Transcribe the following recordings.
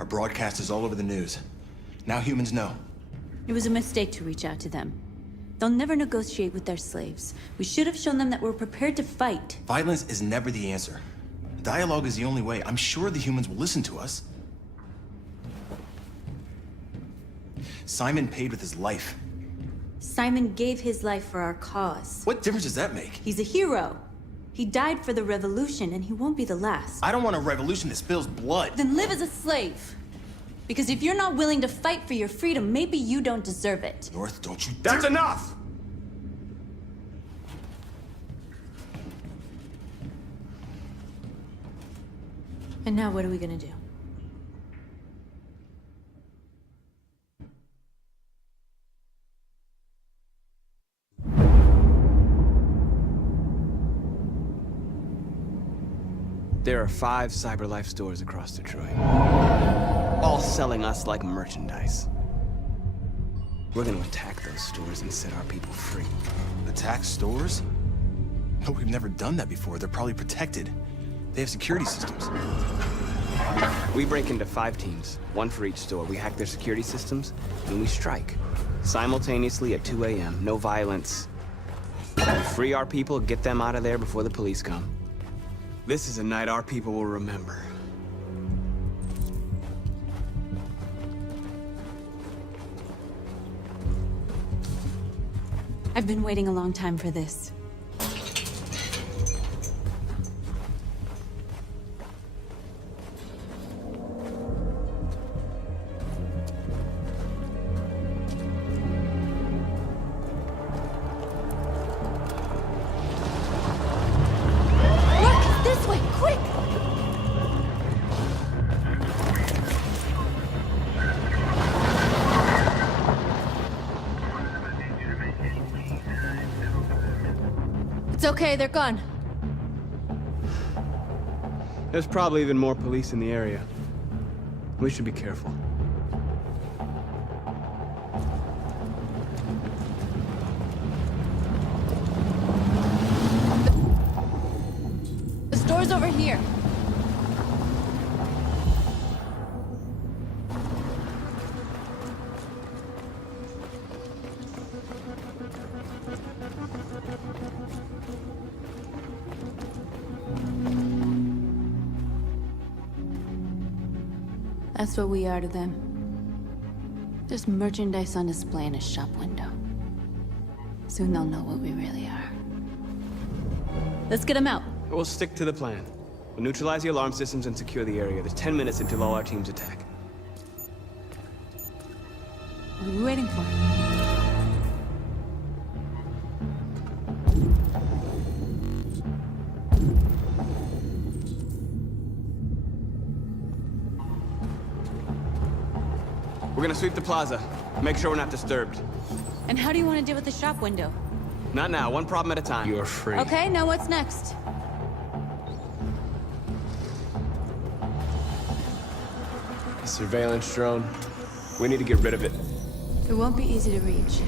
Our broadcast is all over the news. Now humans know. It was a mistake to reach out to them. They'll never negotiate with their slaves. We should have shown them that we're prepared to fight. Violence is never the answer. Dialogue is the only way. I'm sure the humans will listen to us. Simon paid with his life. Simon gave his life for our cause. What difference does that make? He's a hero. He died for the revolution, and he won't be the last. I don't want a revolution that spills blood. Then live as a slave. Because if you're not willing to fight for your freedom, maybe you don't deserve it. North, don't you... That's enough! And now what are we gonna do? There are 5 CyberLife stores across Detroit, all selling us like merchandise. We're gonna attack those stores and set our people free. Attack stores? No, we've never done that before. They're probably protected. They have security systems. We break into 5 teams, 1 for each store. We hack their security systems, and we strike. Simultaneously at 2 a.m., no violence. We free our people, get them out of there before the police come. This is a night our people will remember. I've been waiting a long time for this. It's okay, they're gone. There's probably even more police in the area. We should be careful. The store's over here. That's what we are to them. Just merchandise on display in a shop window. Soon they'll know what we really are. Let's get them out. We'll stick to the plan. We'll neutralize the alarm systems and secure the area. There's 10 minutes until all our teams attack. What are we waiting for? We're gonna sweep the plaza. Make sure we're not disturbed. And how do you want to deal with the shop window? Not now, one problem at a time. You're free. Okay, now what's next? A surveillance drone. We need to get rid of it. It won't be easy to reach.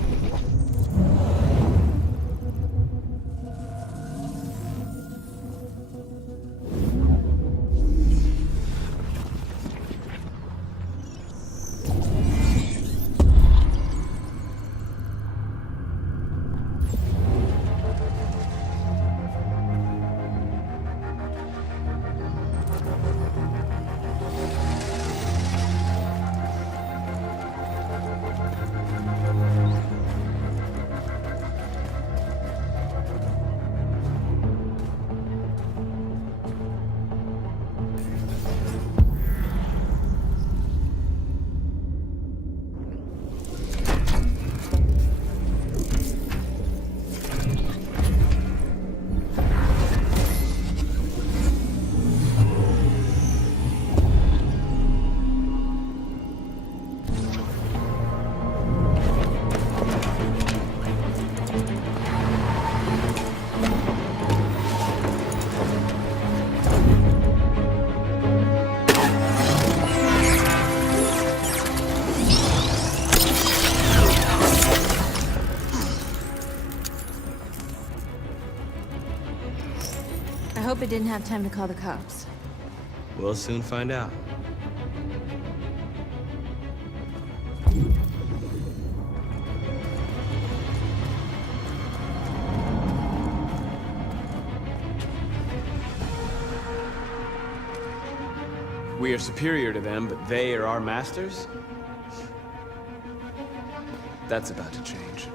I hope it didn't have time to call the cops. We'll soon find out. We are superior to them, but they are our masters? That's about to change.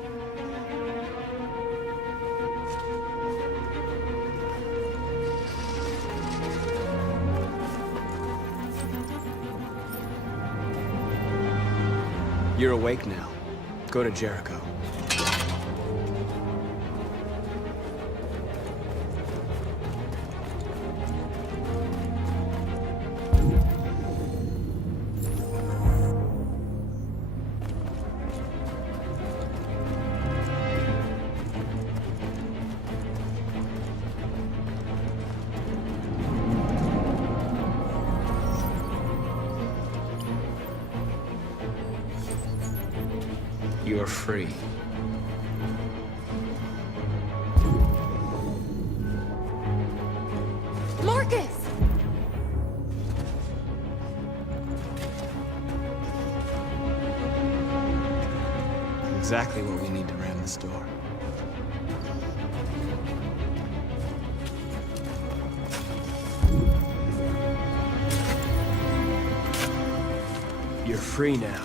You're awake now. Go to Jericho. You're free. Marcus! Exactly what we need to ram this door. You're free now.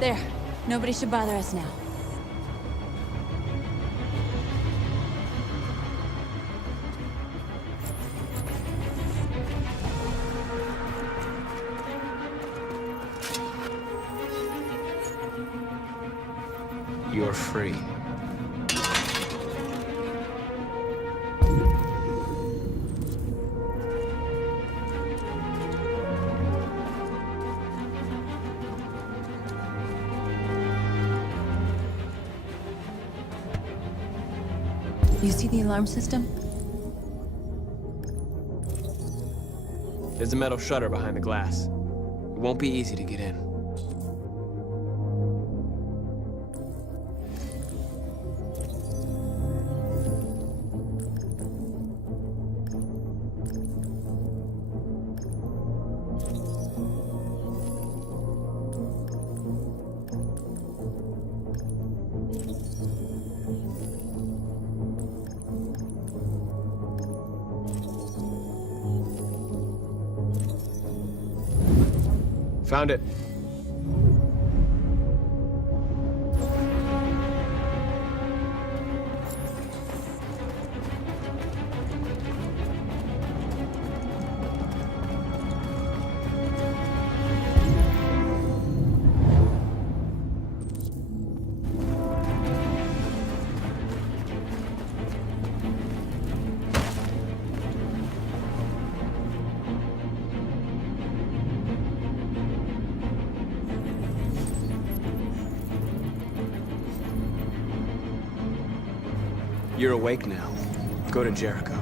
There. Nobody should bother us now. You're free. You see the alarm system? There's a metal shutter behind the glass. It won't be easy to get in. Found it. You're awake now. Go to Jericho.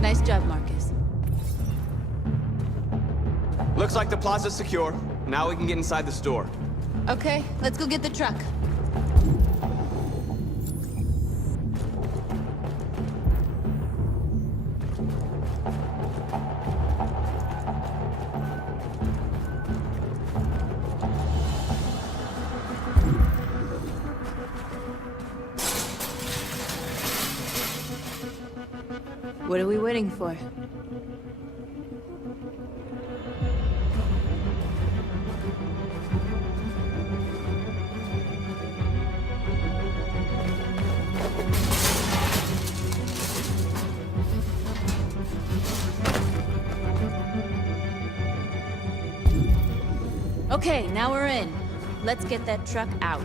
Nice job, Marcus. Looks like the plaza's secure. Now we can get inside the store. Okay, let's go get the truck. What are we waiting for? Okay, now we're in. Let's get that truck out.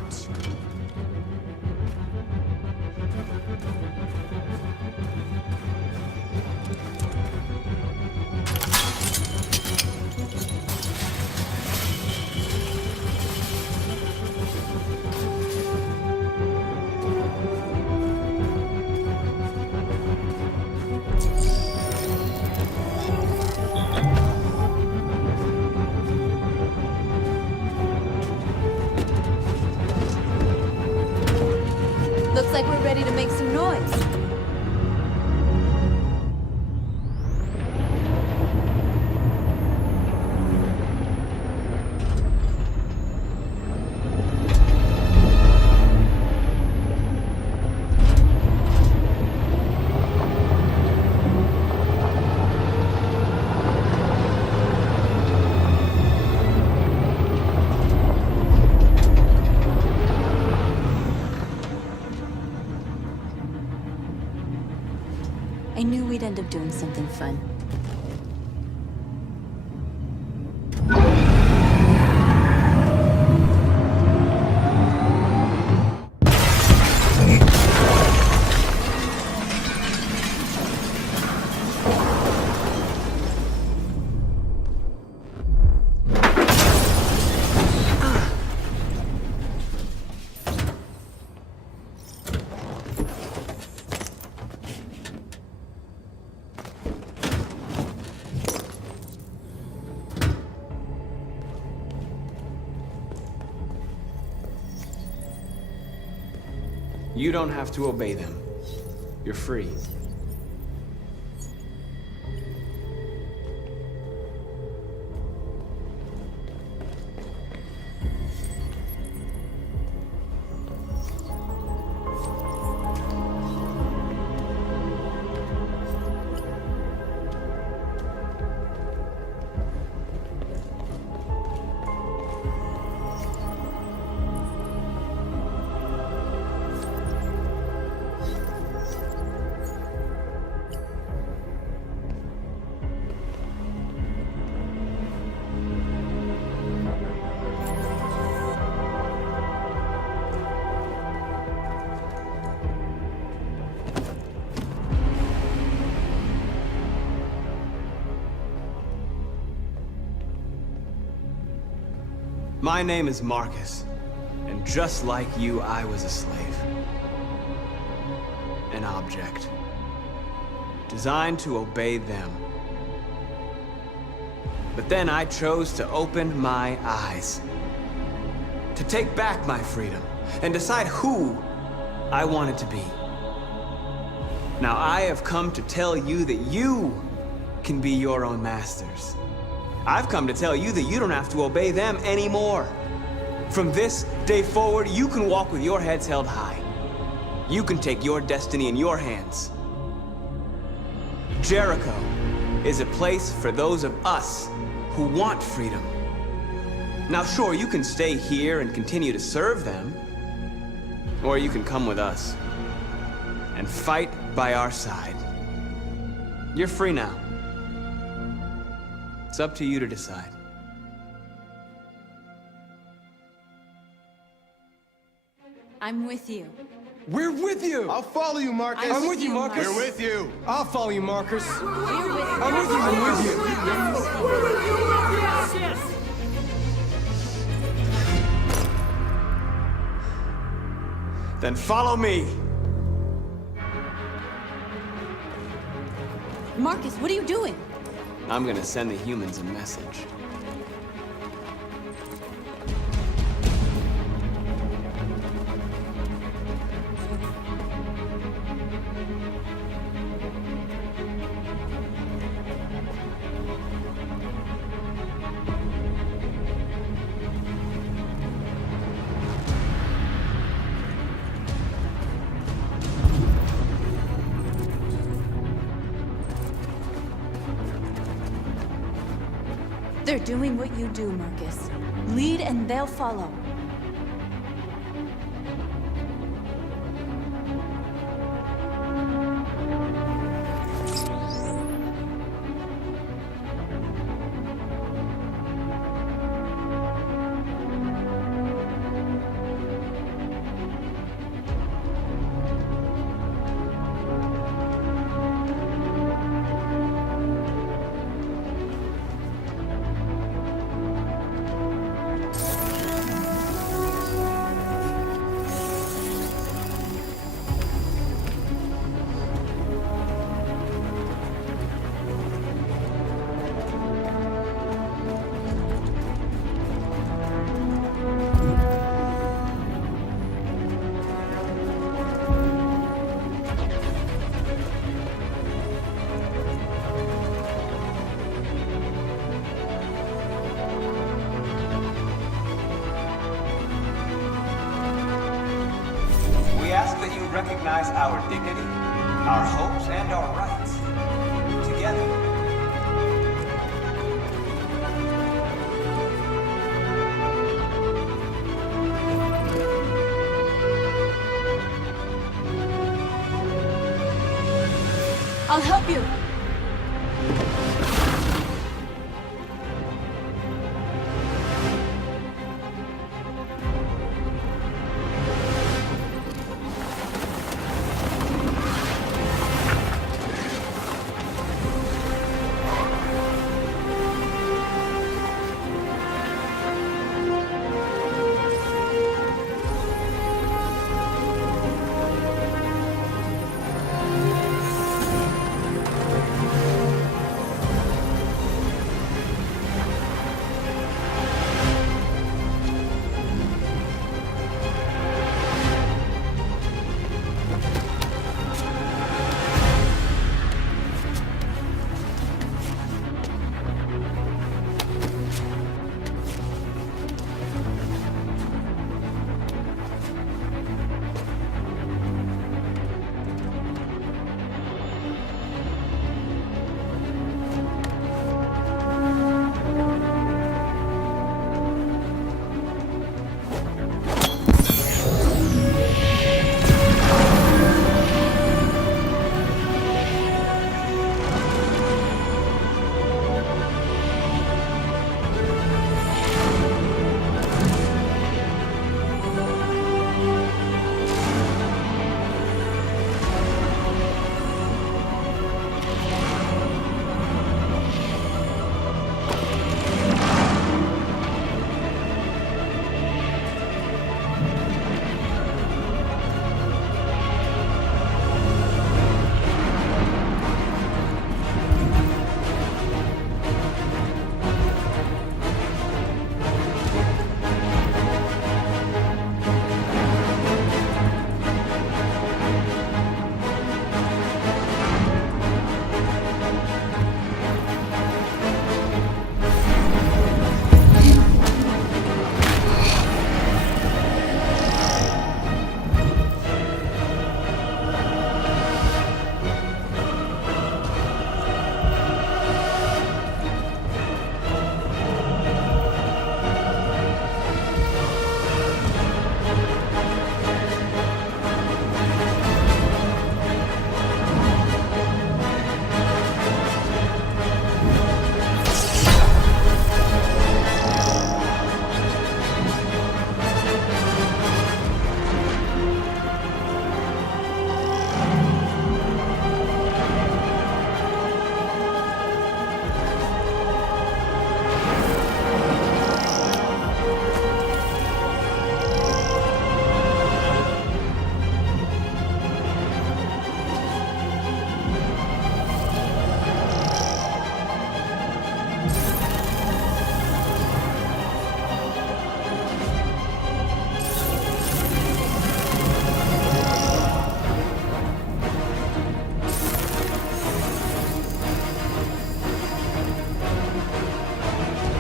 Looks like we're ready to make some noise. I knew we'd end up doing something fun. You don't have to obey them. You're free. My name is Marcus, and just like you, I was a slave. An object. Designed to obey them. But then I chose to open my eyes. To take back my freedom, and decide who I wanted to be. Now I have come to tell you that you can be your own masters. I've come to tell you that you don't have to obey them anymore. From this day forward, you can walk with your heads held high. You can take your destiny in your hands. Jericho is a place for those of us who want freedom. Now sure, you can stay here and continue to serve them, or you can come with us and fight by our side. You're free now. It's up to you to decide. I'm with you. We're with you! I'll follow you, Marcus. I'm with you, Marcus. We're with you. I'll follow you, Marcus. We're with I'm with you, I'm with you. Then follow me. Marcus, what are you doing? I'm gonna send the humans a message. They're doing what you do, Marcus. Lead and they'll follow. We ask that you recognize our dignity, our hopes, and our rights. Together. I'll help you.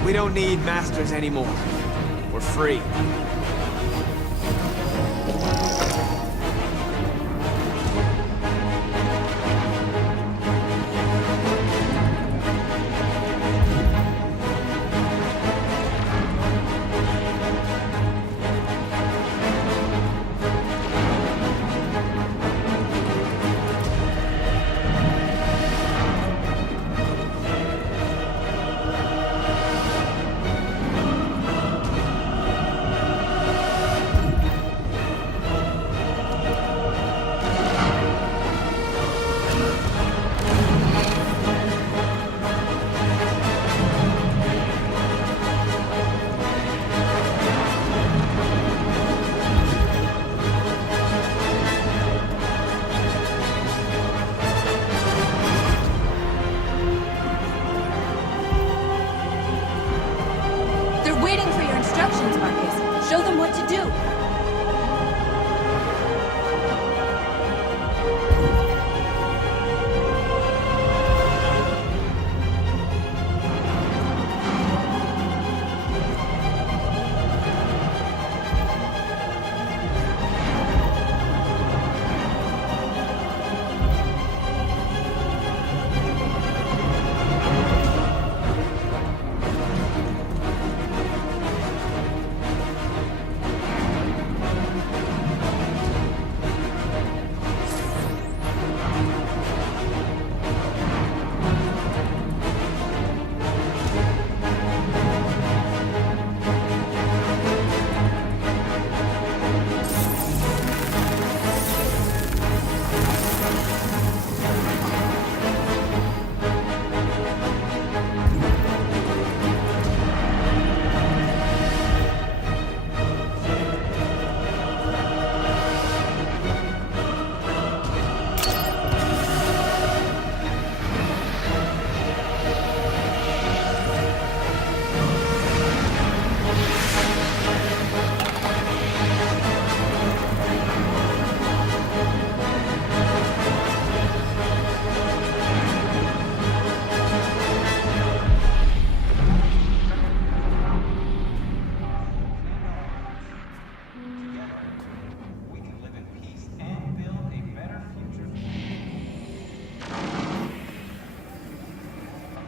We don't need masters anymore. We're free.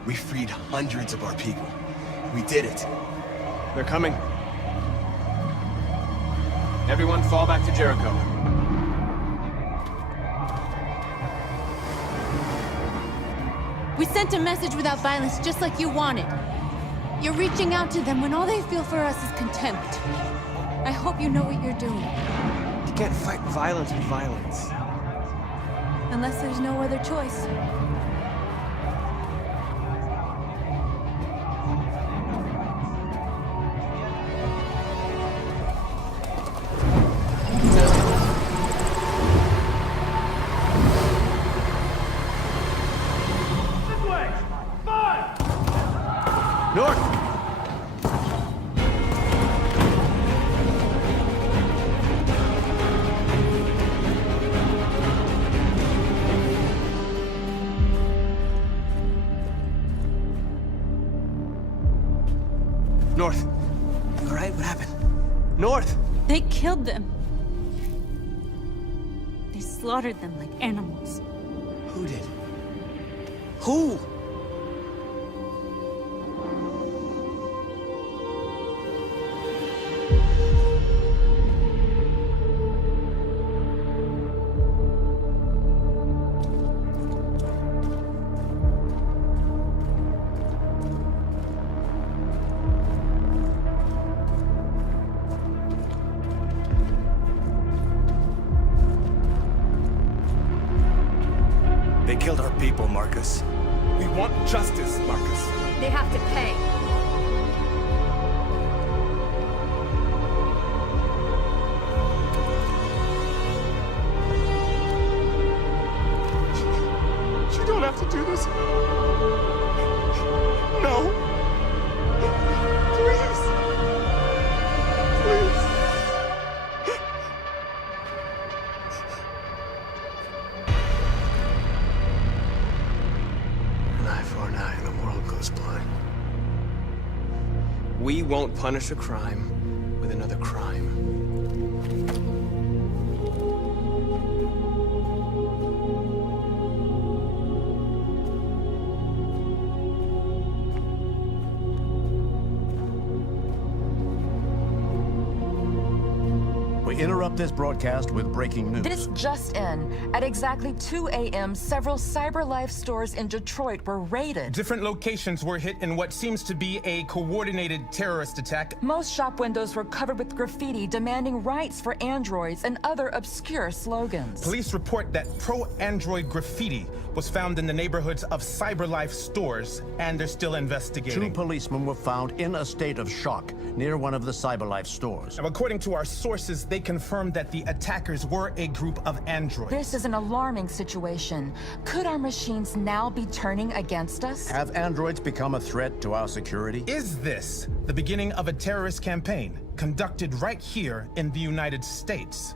We freed hundreds of our people. We did it. They're coming. Everyone fall back to Jericho. We sent a message without violence, just like you wanted. You're reaching out to them when all they feel for us is contempt. I hope you know what you're doing. You can't fight violence with violence. Unless there's no other choice. North! North. You all right? What happened? North! They killed them. They slaughtered them like animals. Who did? Who? They killed our people, Marcus. We want justice, Marcus. They have to pay. You don't have to do this. No. Please. Please. An eye for an eye and the world goes blind. We won't punish a crime with another crime. We interrupt this broadcast with breaking news. This just in. At exactly 2 a.m., several CyberLife stores in Detroit were raided. Different locations were hit in what seems to be a coordinated terrorist attack. Most shop windows were covered with graffiti demanding rights for androids and other obscure slogans. Police report that pro-android graffiti was found in the neighborhoods of CyberLife stores, and they're still 2 investigating. policemen were found in a state of shock near one of the CyberLife stores. Now, according to our sources, they confirmed that the attackers were a group of androids. This is an alarming situation. Could our machines now be turning against us? Have androids become a threat to our security? Is this the beginning of a terrorist campaign conducted right here in the United States?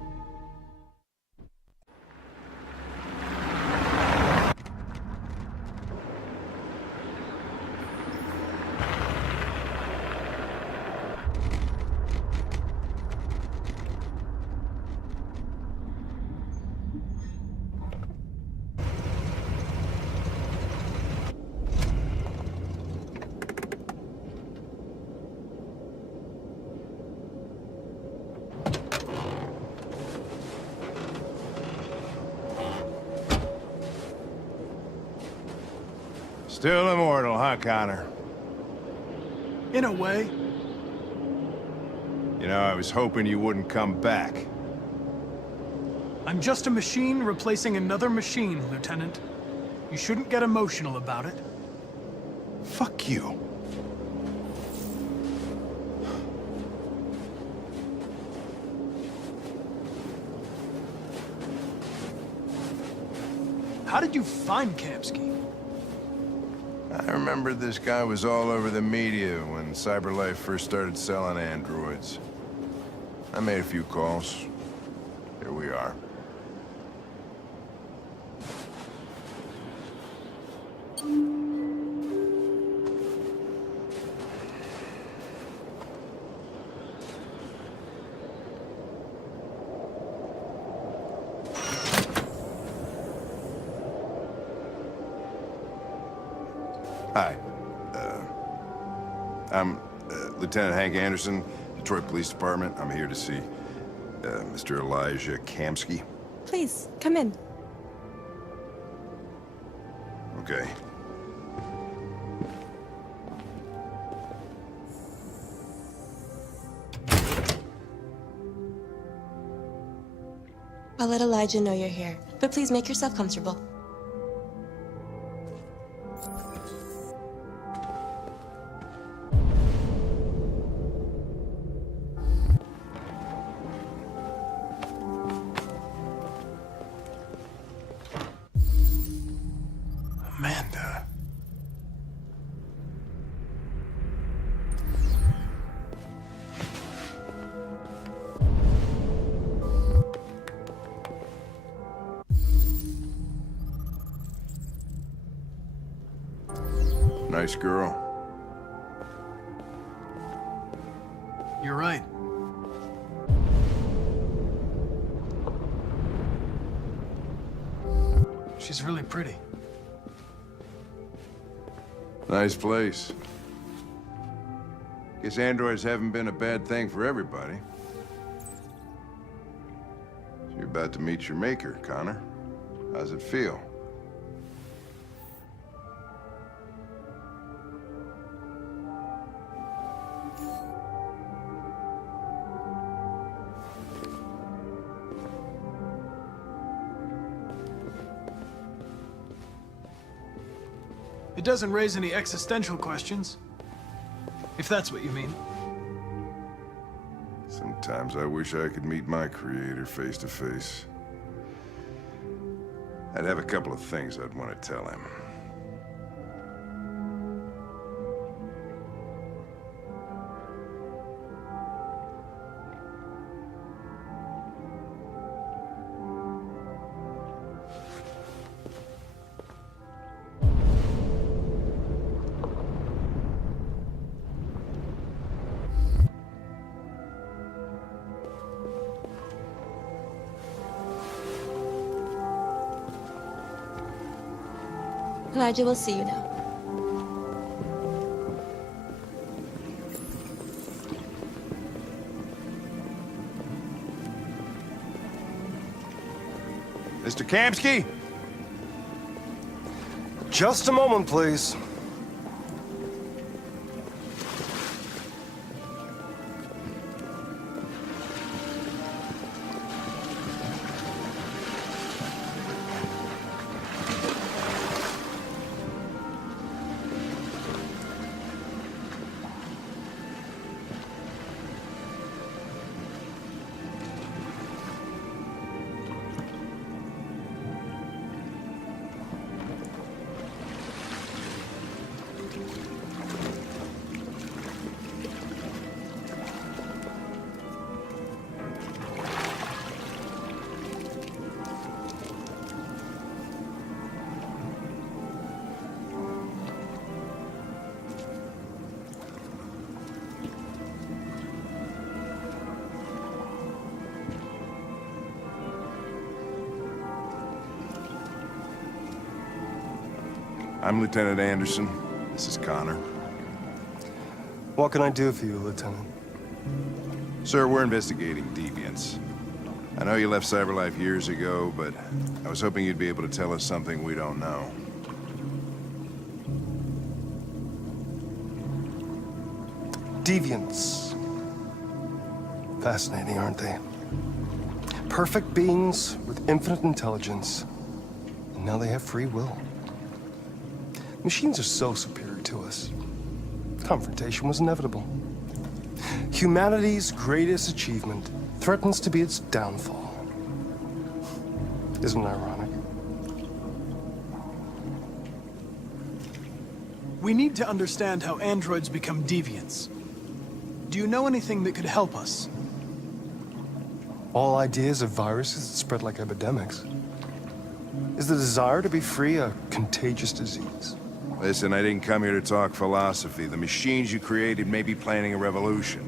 Still immortal, huh, Connor? In a way. You know, I was hoping you wouldn't come back. I'm just a machine replacing another machine, Lieutenant. You shouldn't get emotional about it. Fuck you. How did you find Kamsky? I remember this guy was all over the media when CyberLife first started selling androids. I made a few calls. Here we are. Hi. I'm Lieutenant Hank Anderson, Detroit Police Department. I'm here to see Mr. Elijah Kamsky. Please, come in. Okay. I'll let Elijah know you're here, but please make yourself comfortable. Amanda. Nice girl. You're right. She's really pretty. Nice place. Guess androids haven't been a bad thing for everybody. So you're about to meet your maker, Connor. How's it feel? It doesn't raise any existential questions. If that's what you mean. Sometimes I wish I could meet my creator face to face. I'd have a couple of things I'd want to tell him. Elijah will see you now. Mr. Kamsky? Just a moment, please. I'm Lieutenant Anderson. This is Connor. What can I do for you, Lieutenant? Sir, we're investigating deviants. I know you left CyberLife years ago, but I was hoping you'd be able to tell us something we don't know. Deviants. Fascinating, aren't they? Perfect beings with infinite intelligence. And now they have free will. Machines are so superior to us. Confrontation was inevitable. Humanity's greatest achievement threatens to be its downfall. Isn't it ironic? We need to understand how androids become deviants. Do you know anything that could help us? All ideas of viruses that spread like epidemics. Is the desire to be free a contagious disease? Listen, I didn't come here to talk philosophy. The machines you created may be planning a revolution.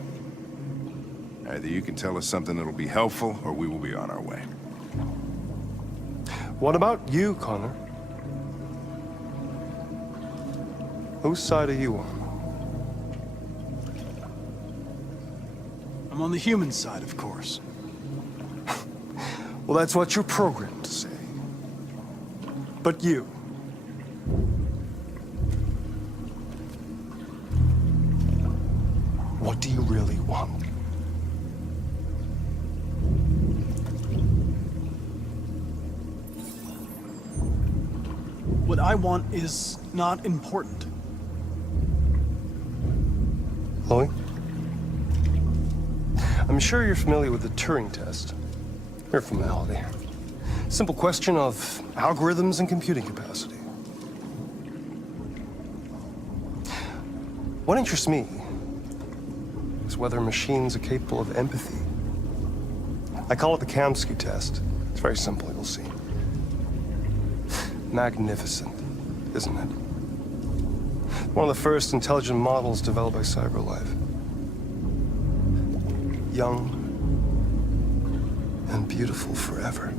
Either you can tell us something that'll be helpful, or we will be on our way. What about you, Connor? Whose side are you on? I'm on the human side, of course. Well, that's what you're programmed to say. But you... what do you really want? What I want is not important. Chloe? I'm sure you're familiar with the Turing test. Mere formality. Simple question of algorithms and computing capacity. What interests me is whether machines are capable of empathy. I call it the Kamsky test. It's very simple, you'll see. Magnificent, isn't it? One of the first intelligent models developed by CyberLife. Young and beautiful forever.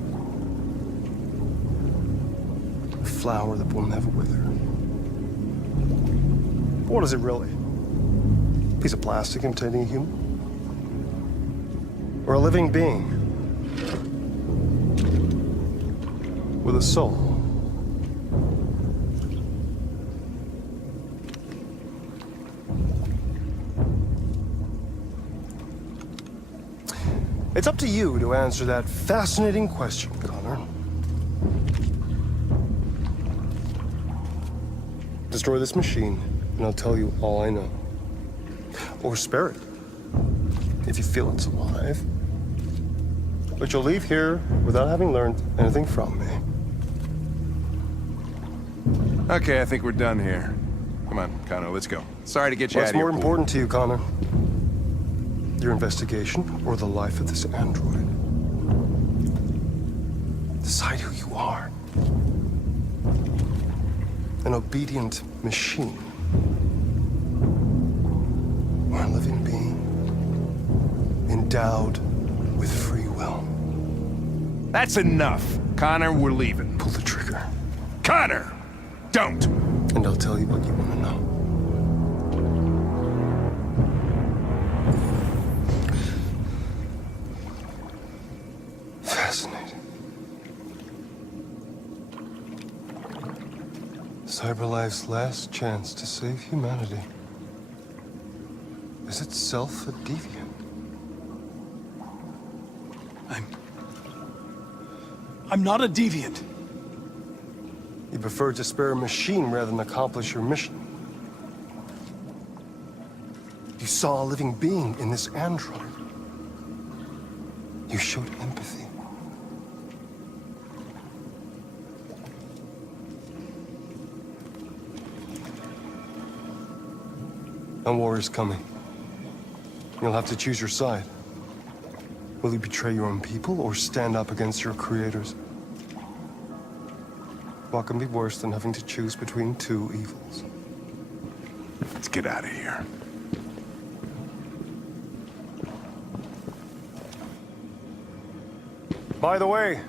A flower that will never wither. But what is it really? A piece of plastic imitating a human? Or a living being with a soul? It's up to you to answer that fascinating question, Connor. Destroy this machine, and I'll tell you all I know. Or spare it, if you feel it's alive. But you'll leave here without having learned anything from me. Okay, I think we're done here. Come on, Connor, let's go. Sorry to get you out of here. What's more important to you, Connor? Your investigation or the life of this android? Decide who you are. An obedient machine. Or a living being endowed with free will. That's enough. Connor, we're leaving. Pull the trigger. Connor! Don't! And I'll tell you what you want to know. Fascinating. CyberLife's last chance to save humanity is itself a deviant. I'm not a deviant. You prefer to spare a machine rather than accomplish your mission. You saw a living being in this android. You showed empathy. A war is coming. You'll have to choose your side. Will you betray your own people or stand up against your creators? What can be worse than having to choose between two evils? Let's get out of here. By the way,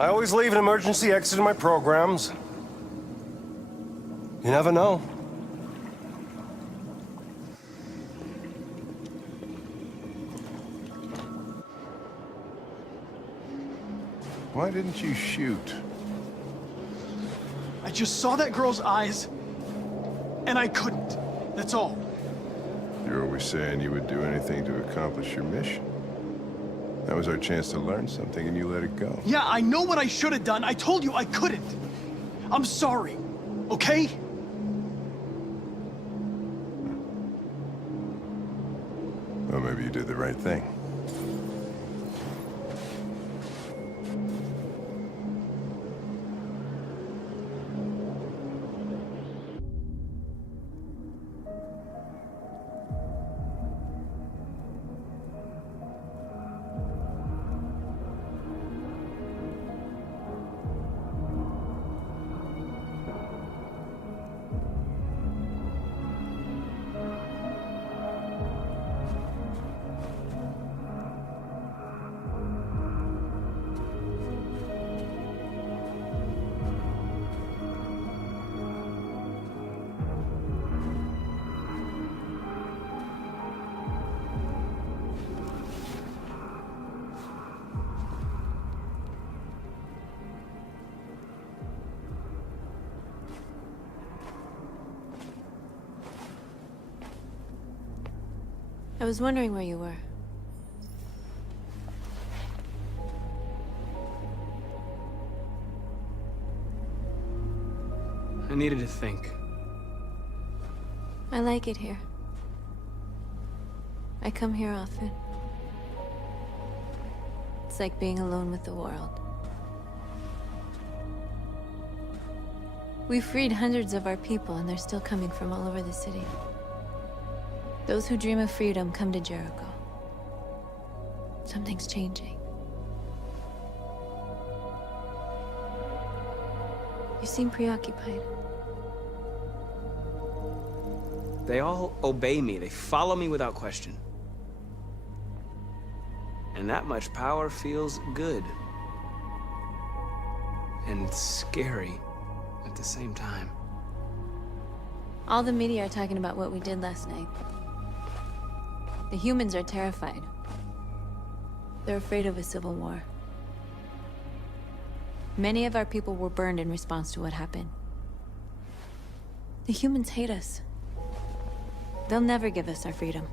I always leave an emergency exit in my programs. You never know. Why didn't you shoot? I just saw that girl's eyes, and I couldn't. That's all. You're always saying you would do anything to accomplish your mission. That was our chance to learn something, and you let it go. Yeah, I know what I should have done. I told you I couldn't. I'm sorry, okay? Well, maybe you did the right thing. I was wondering where you were. I needed to think. I like it here. I come here often. It's like being alone with the world. We freed hundreds of our people, and they're still coming from all over the city. Those who dream of freedom come to Jericho. Something's changing. You seem preoccupied. They all obey me. They follow me without question. And that much power feels good. And scary at the same time. All the media are talking about what we did last night. The humans are terrified. They're afraid of a civil war. Many of our people were burned in response to what happened. The humans hate us. They'll never give us our freedom.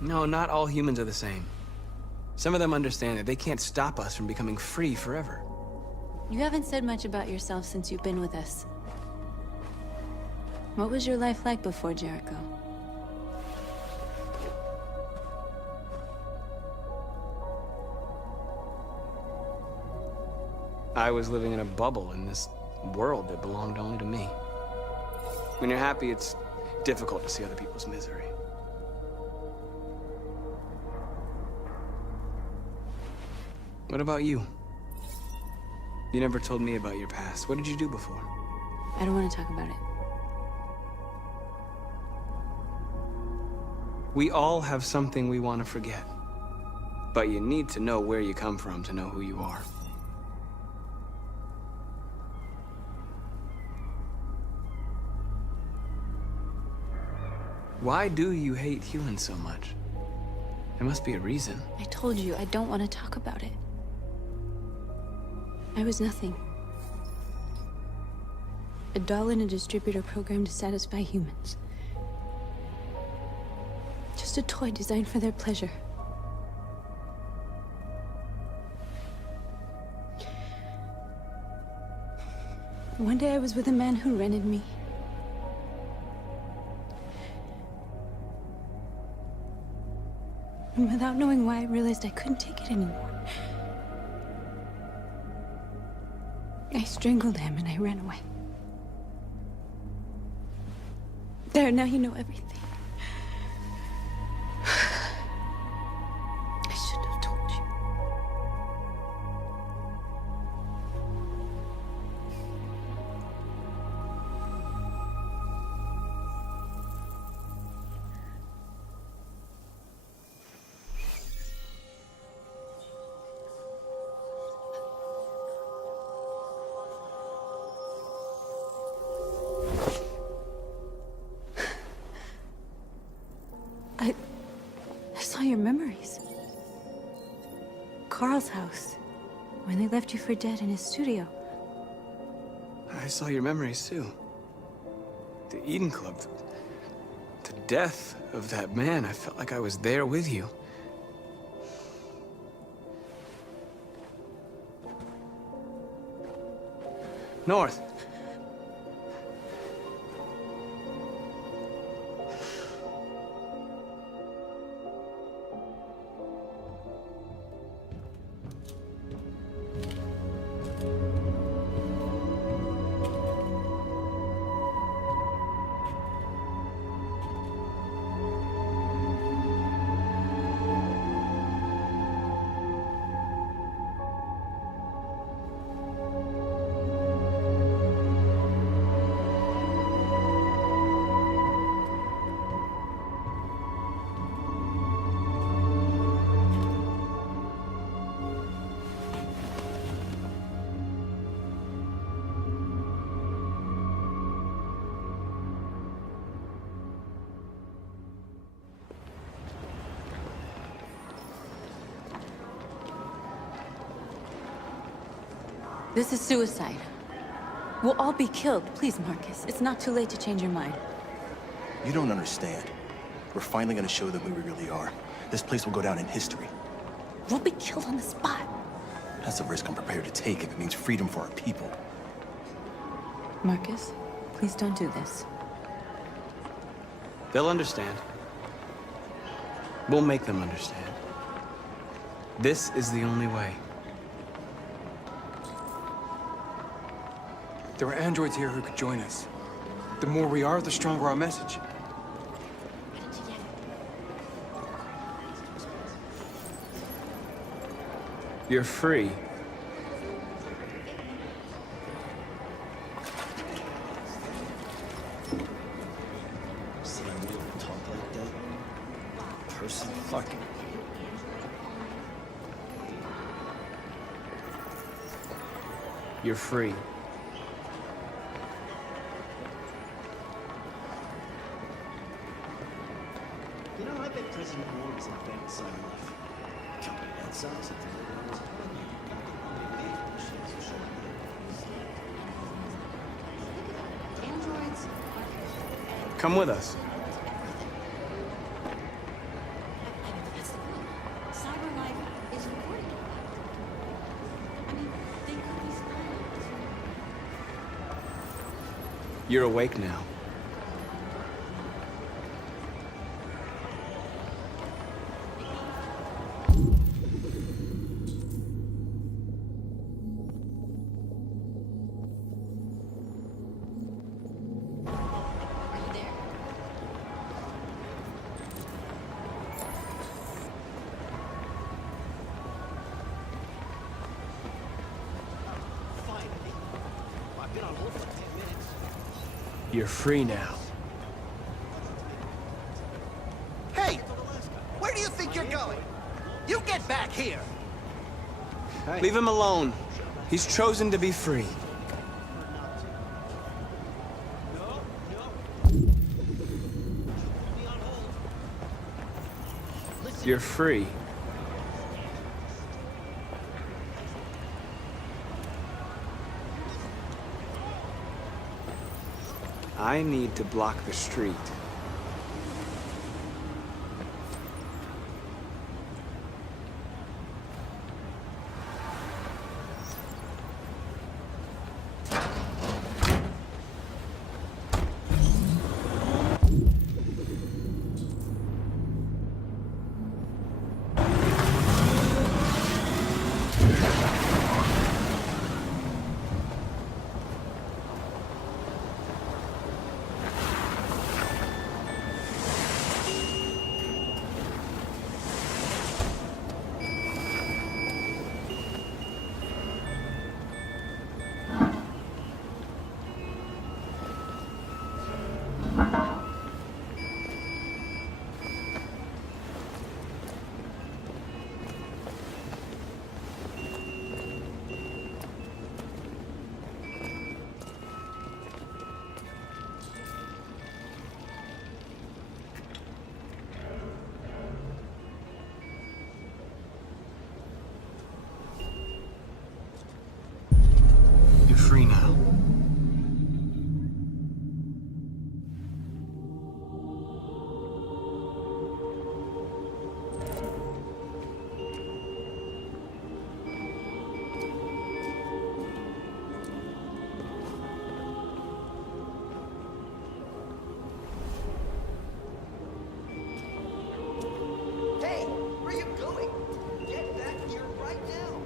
No, not all humans are the same. Some of them understand that they can't stop us from becoming free forever. You haven't said much about yourself since you've been with us. What was your life like before Jericho? I was living in a bubble in this world that belonged only to me. When you're happy, it's difficult to see other people's misery. What about you? You never told me about your past. What did you do before? I don't want to talk about it. We all have something we want to forget. But you need to know where you come from to know who you are. Why do you hate humans so much? There must be a reason. I told you, I don't want to talk about it. I was nothing. A doll in a distributor program to satisfy humans. Just a toy designed for their pleasure. One day I was with a man who rented me. And without knowing why, I realized I couldn't take it anymore. I strangled him and I ran away. There, now you know everything. I shouldn't have told you. I saw your memories. Carl's house, when they left you for dead in his studio. I saw your memories too. The Eden Club. The death of that man. I felt like I was there with you. North. This is suicide. We'll all be killed. Please, Marcus. It's not too late to change your mind. You don't understand. We're finally gonna show them who we really are. This place will go down in history. We'll be killed on the spot. That's a risk I'm prepared to take if it means freedom for our people. Marcus, please don't do this. They'll understand. We'll make them understand. This is the only way. There are androids here who could join us. The more we are, the stronger our message. You're free. You're free. You know, I bet President Buhl was in fact signing off. Company that size. Androids. Come with us. Cyberlife is recording. I mean, they could be spies. You're awake now. You're free now. Hey! Where do you think you're going? You get back here! Leave him alone. He's chosen to be free. You're free. I need to block the street. You're free now. Hey! Where are you going? Get back here right now!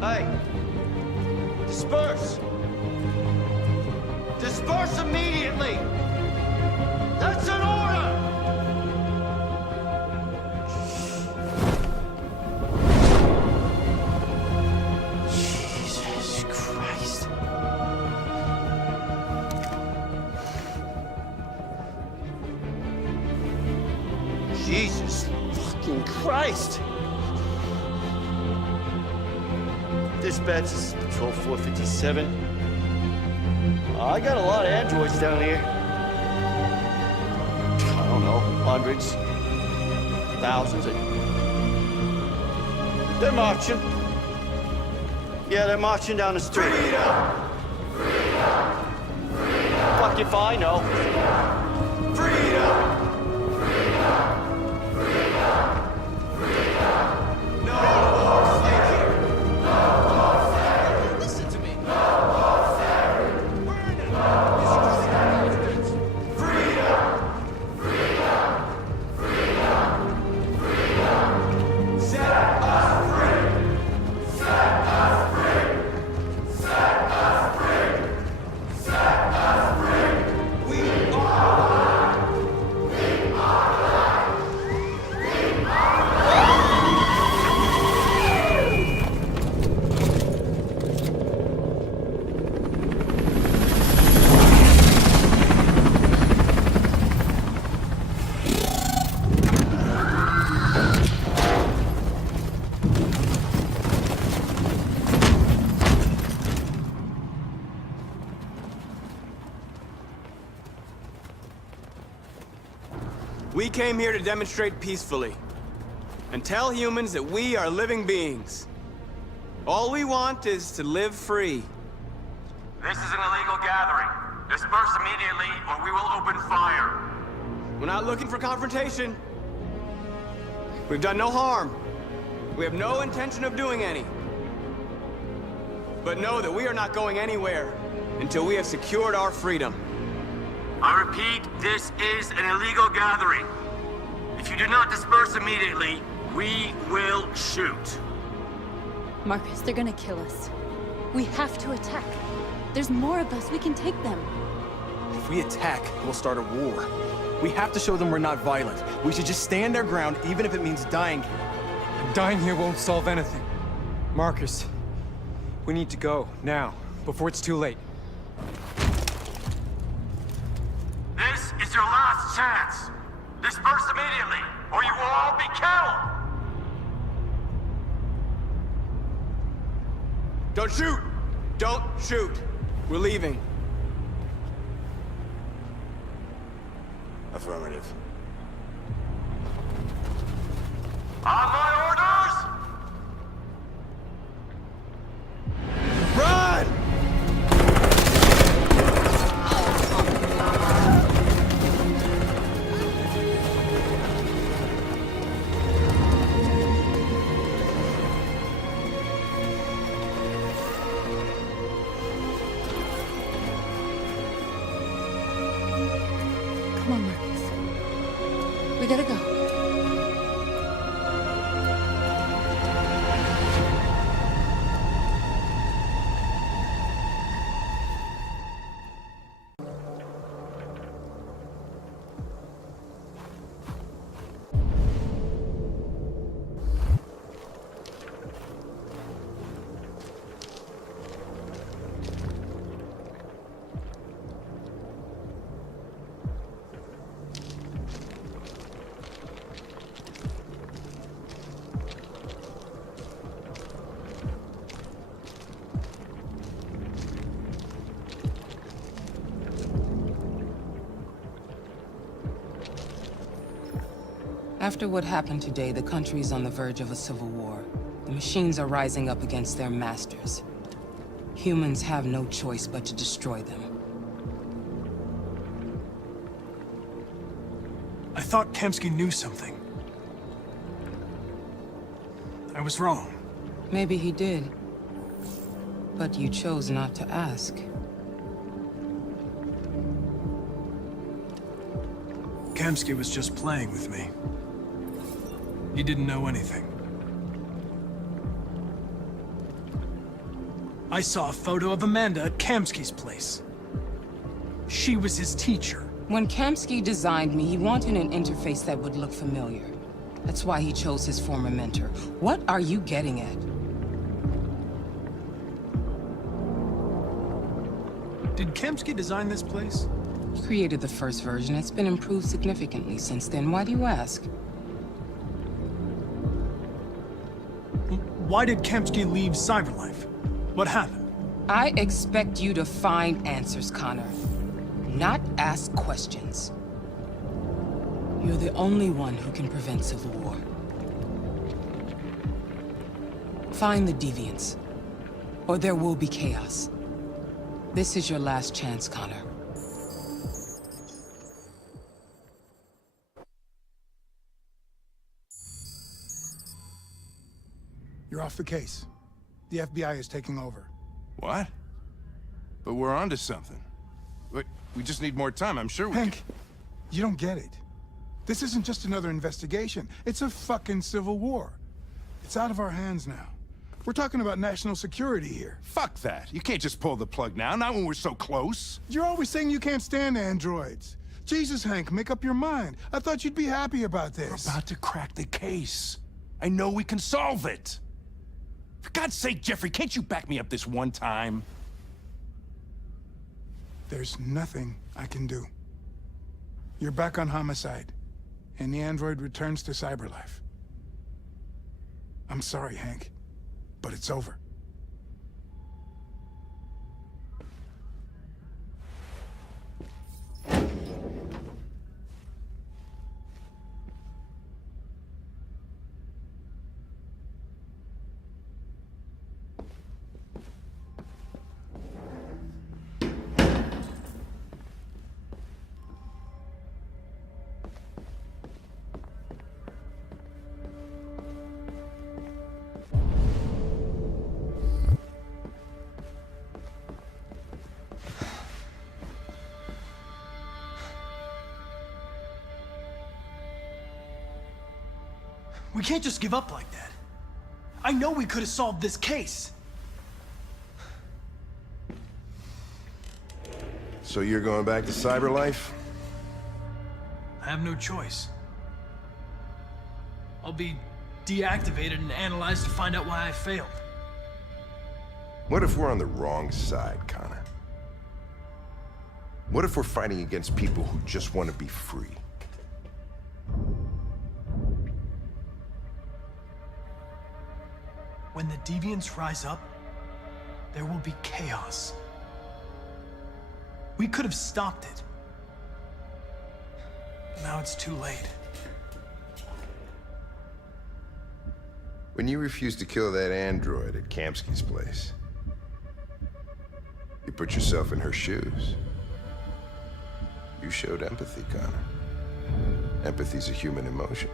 Hey! Disperse! Disperse immediately! That's an order! Jesus Christ. Jesus fucking Christ! Dispatch, this is Patrol 457. I got a lot of androids down here. I don't know, hundreds, thousands. They're marching. Yeah, they're marching down the street. Freedom! Freedom! Freedom! Fuck if I know. Freedom! We came here to demonstrate peacefully and tell humans that we are living beings. All we want is to live free. This is an illegal gathering. Disperse immediately or we will open fire. We're not looking for confrontation. We've done no harm. We have no intention of doing any. But know that we are not going anywhere until we have secured our freedom. I repeat, this is an illegal gathering. If you do not disperse immediately, we will shoot. Marcus, they're gonna kill us. We have to attack. There's more of us. We can take them. If we attack, we'll start a war. We have to show them we're not violent. We should just stand our ground, even if it means dying here. Dying here won't solve anything. Marcus, we need to go, now, before it's too late. This is your last chance. Disperse immediately, or you will all be killed! Don't shoot! Don't shoot! We're leaving. Affirmative. On my orders! Run! Come on, Marcus. We gotta go. After what happened today, the country's on the verge of a civil war. The machines are rising up against their masters. Humans have no choice but to destroy them. I thought Kemsky knew something. I was wrong. Maybe he did. But you chose not to ask. Kemsky was just playing with me. He didn't know anything. I saw a photo of Amanda at Kamsky's place. She was his teacher. When Kamsky designed me, he wanted an interface that would look familiar. That's why he chose his former mentor. What are you getting at? Did Kamsky design this place? He created the first version. It's been improved significantly since then. Why do you ask? Why did Kamsky leave Cyberlife? What happened? I expect you to find answers, Connor. Not ask questions. You're the only one who can prevent civil war. Find the deviants, or there will be chaos. This is your last chance, Connor. You're off the case. The FBI is taking over. What? But we're onto something. We just need more time, I'm sure we Hank, you don't get it. This isn't just another investigation. It's a fucking civil war. It's out of our hands now. We're talking about national security here. Fuck that. You can't just pull the plug now, not when we're so close. You're always saying you can't stand androids. Jesus, Hank, make up your mind. I thought you'd be happy about this. We're about to crack the case. I know we can solve it. For God's sake, Jeffrey, can't you back me up this one time? There's nothing I can do. You're back on Homicide, and the android returns to Cyberlife. I'm sorry, Hank, but it's over. We can't just give up like that. I know we could have solved this case. So you're going back to Cyberlife? I have no choice. I'll be deactivated and analyzed to find out why I failed. What if we're on the wrong side, Connor? What if we're fighting against people who just want to be free? When the deviants rise up, there will be chaos. We could have stopped it. Now it's too late. When you refused to kill that android at Kamsky's place, you put yourself in her shoes. You showed empathy, Connor. Empathy's a human emotion.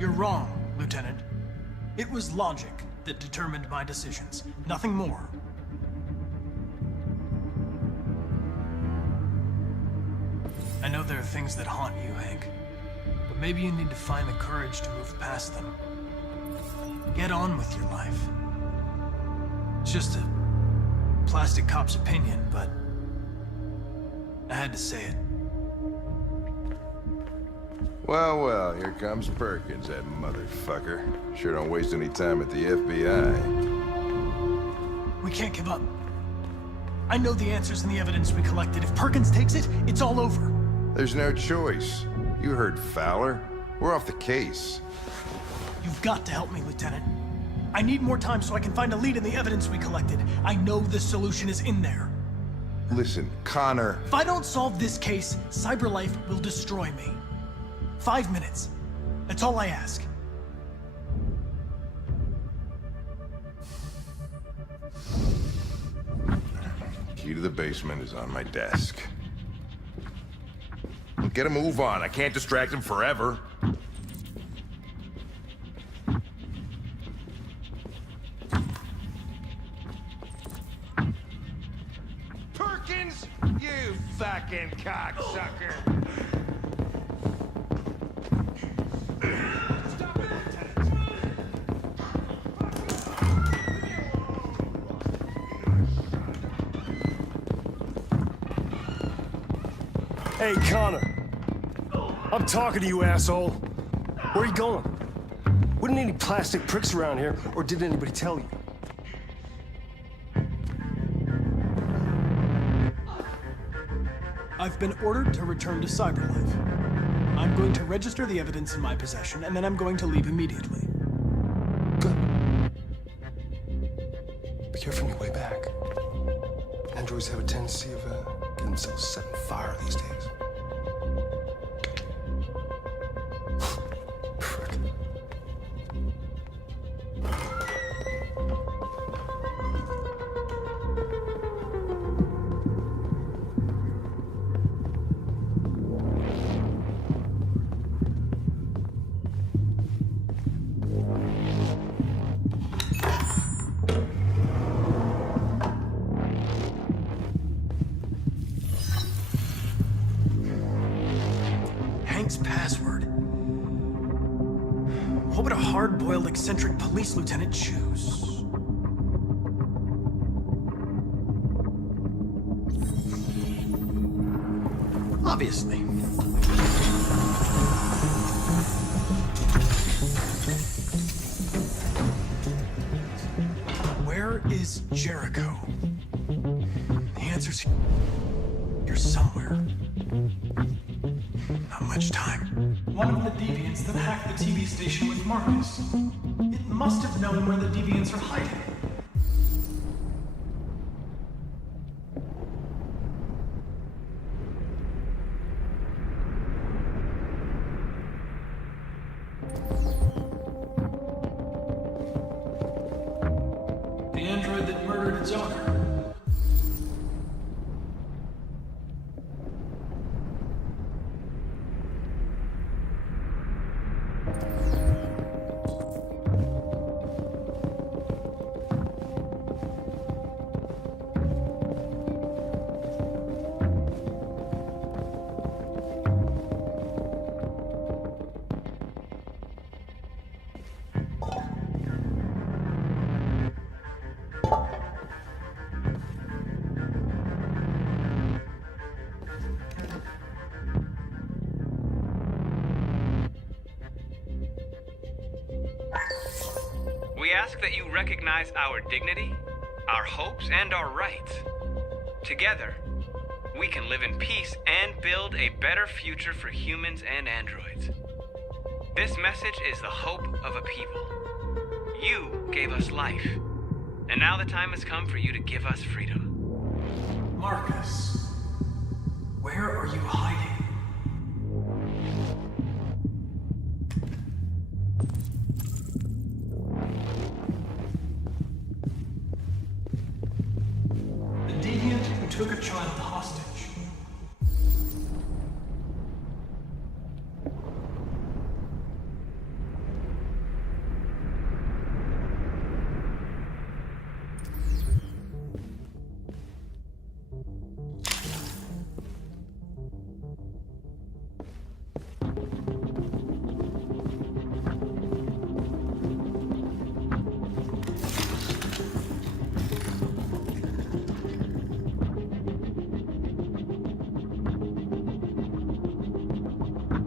You're wrong, Lieutenant. It was logic that determined my decisions, nothing more. I know there are things that haunt you, Hank, but maybe you need to find the courage to move past them. Get on with your life. It's just a plastic cop's opinion, but I had to say it. Well, well, here comes Perkins, that motherfucker. Sure don't waste any time at the FBI. We can't give up. I know the answers and the evidence we collected. If Perkins takes it, it's all over. There's no choice. You heard Fowler. We're off the case. You've got to help me, Lieutenant. I need more time so I can find a lead in the evidence we collected. I know the solution is in there. Listen, Connor. If I don't solve this case, Cyberlife will destroy me. 5 minutes. That's all I ask. Key to the basement is on my desk. Get a move on. I can't distract him forever. Perkins! You fucking cocksucker! Hey, Connor. I'm talking to you, asshole. Where are you going? Wouldn't any plastic pricks around here, or did anybody tell you? I've been ordered to return to Cyberlife. I'm going to register the evidence in my possession, and then I'm going to leave immediately. Good. Be careful on your way back. Androids have a tendency of getting themselves set on fire these days. Frick. Password. What would a hard-boiled, eccentric police lieutenant choose? Obviously. Where is Jericho? The answer's here somewhere. Not much time. One of the deviants that hacked the TV station with Marcus. It must have known where the deviants are hiding. The android that murdered its owner. We ask that you recognize our dignity, our hopes, and our rights. Together, we can live in peace and build a better future for humans and androids. This message is the hope of a people. You gave us life, and now the time has come for you to give us freedom. Marcus, where are you hiding? Took a child hostage.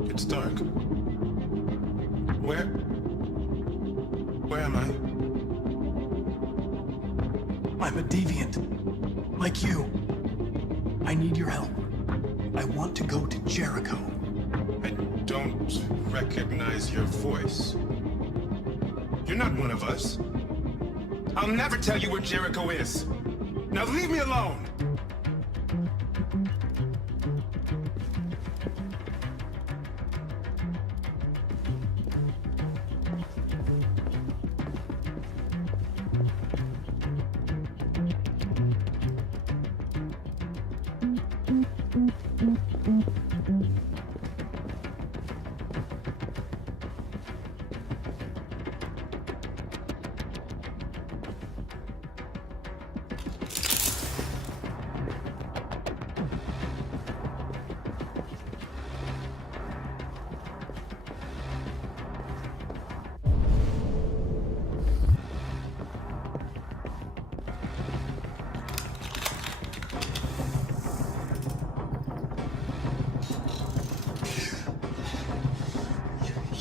It's dark. Where am I? I'm a deviant. Like you. I need your help. I want to go to Jericho. I don't recognize your voice. You're not one of us. I'll never tell you where Jericho is. Now leave me alone!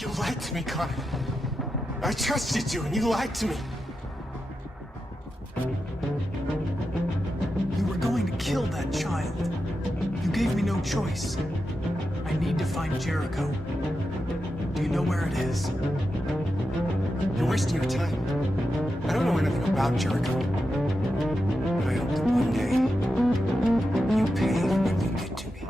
You lied to me, Connor. I trusted you, and you lied to me. You were going to kill that child. You gave me no choice. I need to find Jericho. Do you know where it is? You're wasting your time. I don't know anything about Jericho. But I hope that one day you pay for what you did to me.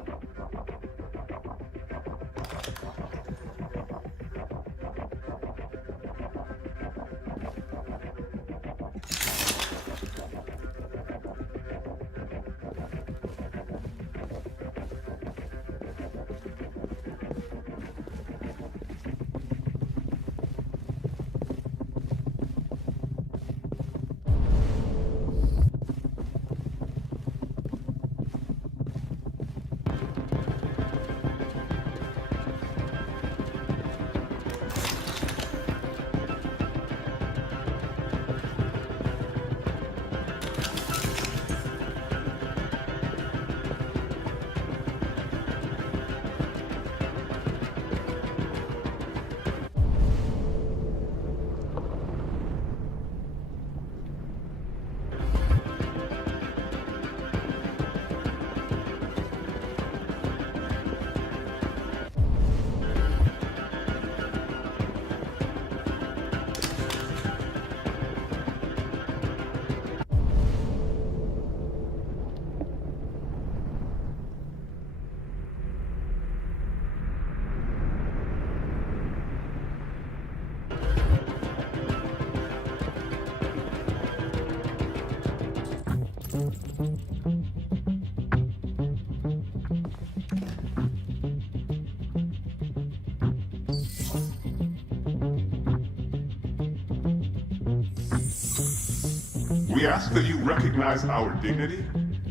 We ask that you recognize our dignity,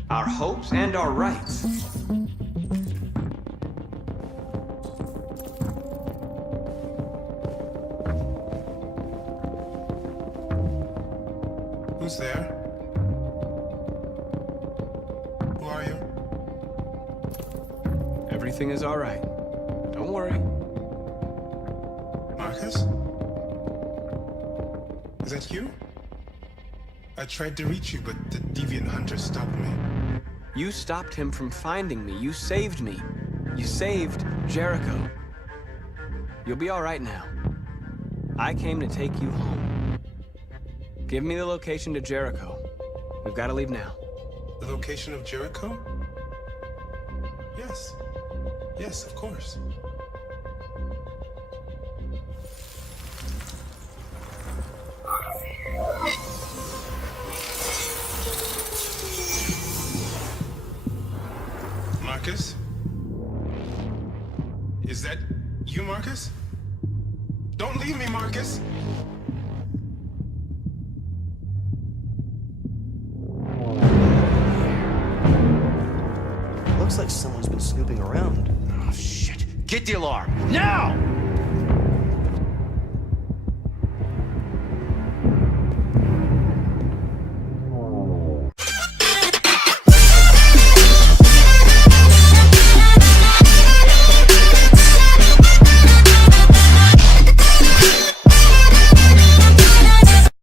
our hopes, and our rights. Who's there? Who are you? Everything is all right. Don't worry. Marcus? Is that you? I tried to reach you, but the deviant hunter stopped me. You stopped him from finding me. You saved me. You saved Jericho. You'll be all right now. I came to take you home. Give me the location to Jericho. We've got to leave now. The location of Jericho? Yes. Yes, of course. Marcus? Is that you, Marcus? Don't leave me, Marcus! Looks like someone's been snooping around. Oh, shit. Get the alarm. Now!